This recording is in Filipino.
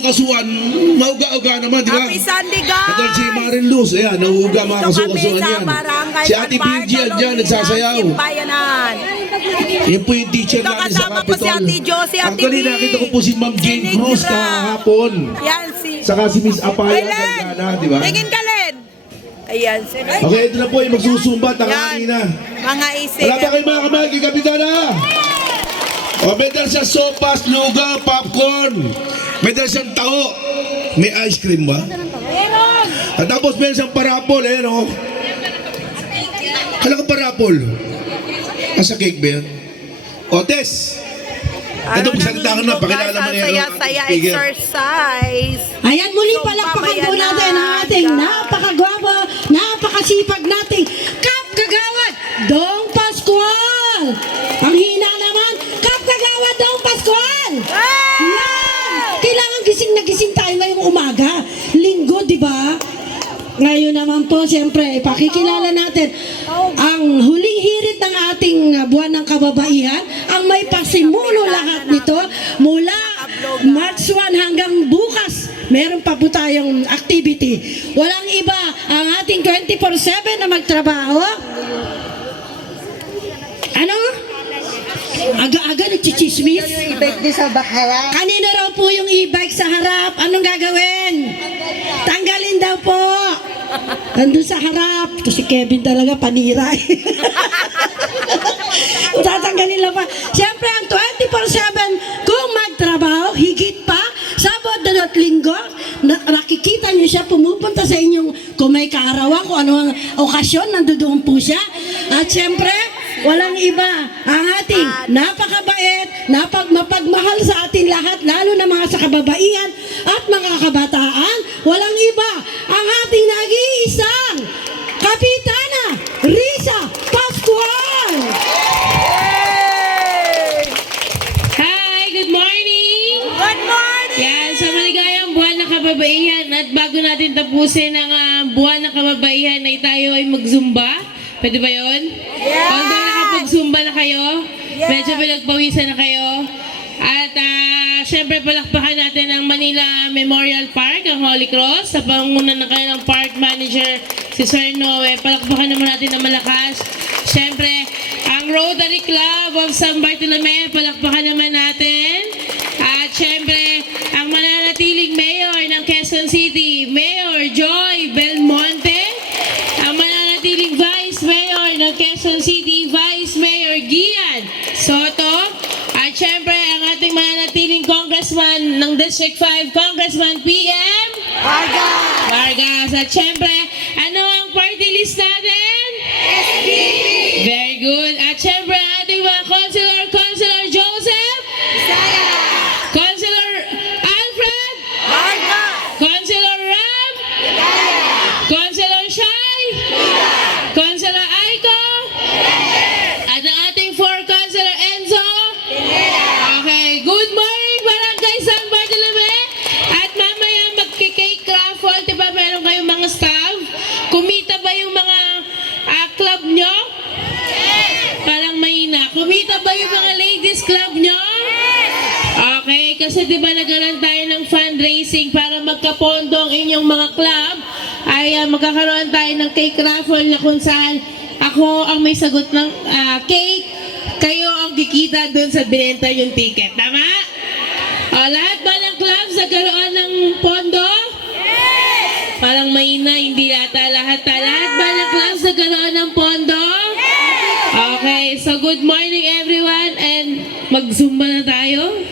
kasukan, mauga-uga naman, di ba? Happy Sunday, guys! Katulad si Marin Luz, ayan, nahuga mga kasukasuan sa yan. Si Ate Bartolome dyan, nagsasayaw. Bayanan. Yan po yung teacher Ito, namin sa kasama Capitol. si Ate Josie, Ate Actually, nakita ko po si Ma'am Jane Cruz kahapon. Yan si... Saka si Miss Apaya Len! Di ba? Tingin ka, Len! Ayan, si Okay, ito na po yung magsusumbat ng Yan. kanina. Mga isip. Wala ba kayo mga kamagi, Kapitana? O, dala siyang sopas, lugaw, popcorn. May dala siyang tao. May ice cream ba? At tapos meron siyang parapol, eh, no? Kala ko parapol. Asa cake ba yan? O, Tess. Ito, magsalita ka na, pakilala mo na yan, Saya, ano, saya, speaker. exercise. Ayan, muli So, palakpakan po natin ang ating guys. napakagwapo, napakasipag nating Kap Kagawad, Dong Pascual! Ang hina naman, Kap Kagawad, Dong Pascual! Yan! Kailangan gising na umaga. Linggo, di ba? Ngayon naman po, siyempre, pakikilala natin ang huling hirit ng ating buwan ng kababaihan, ang may pasimuno lahat nito mula March 1 hanggang bukas. Meron pa po tayong activity. Walang iba ang ating 24-7 na magtrabaho. Ano? Aga-aga nagchichismis? I-bake din sa bakala. Kanina raw po yung e-bike sa harap. Anong gagawin? Tanggalin daw po. Nandun sa harap. Ito si Kevin talaga panira. Tatanggalin lang pa. Siyempre, ang 24-7, kung magtrabaho, higit pa, Sabado at Linggo, na, nakikita niyo siya pumupunta sa inyong kung may kaarawan, kung ano ang okasyon, nandoon po siya. At siyempre, walang iba ang ating napakabait, napag mapagmahal sa ating lahat, lalo na kababaihan at mga kabataan. Walang iba ang ating nag-iisang Kapitana Risa Pascual! Hi! Good morning! Good morning! Yan, sa maligayang buwan ng kababaihan at bago natin tapusin ang ah, buwan ng kababaihan ay tayo ay mag-zumba. Pwede ba yun? Yes! Although nakapag-zumba na kayo, Yes! medyo pinagpawisan na kayo. At ah, syempre palakpakan natin ang Manila Memorial Park, ang Holy Cross, sa pangunan ng kanilang park manager, si Sir Noe. Palakpakan naman natin ng malakas. Syempre, ang Rotary Club of San Bartolome, palakpakan naman natin. At syempre, ang mananatiling mayor ng Quezon City, Mayor Joy Belmonte. Ang mananatiling Vice Mayor ng Quezon City, Vice Mayor Gian Soto. Ng District 5, Congressman PM Vargas. At syempre, ano ang party list natin? Very good. At syempre, Kumita ba yung mga ah, club nyo? Parang mahina. Kumita ba yung mga ladies club nyo? Okay, kasi di ba nagalan tayo ng fundraising para magkapondo ang inyong mga club, ay ah, magkakaroon tayo ng cake raffle na kung saan ako ang may sagot ng ah, cake, kayo ang kikita doon sa binenta yung ticket. Tama? O, lahat ba ng clubs nagkaroon ng pondo? Parang mahina, hindi yata lahat. ah. Lahat ba ng clubs nagkaroon ng pondo? Okay, so good morning everyone and mag-zumba na tayo.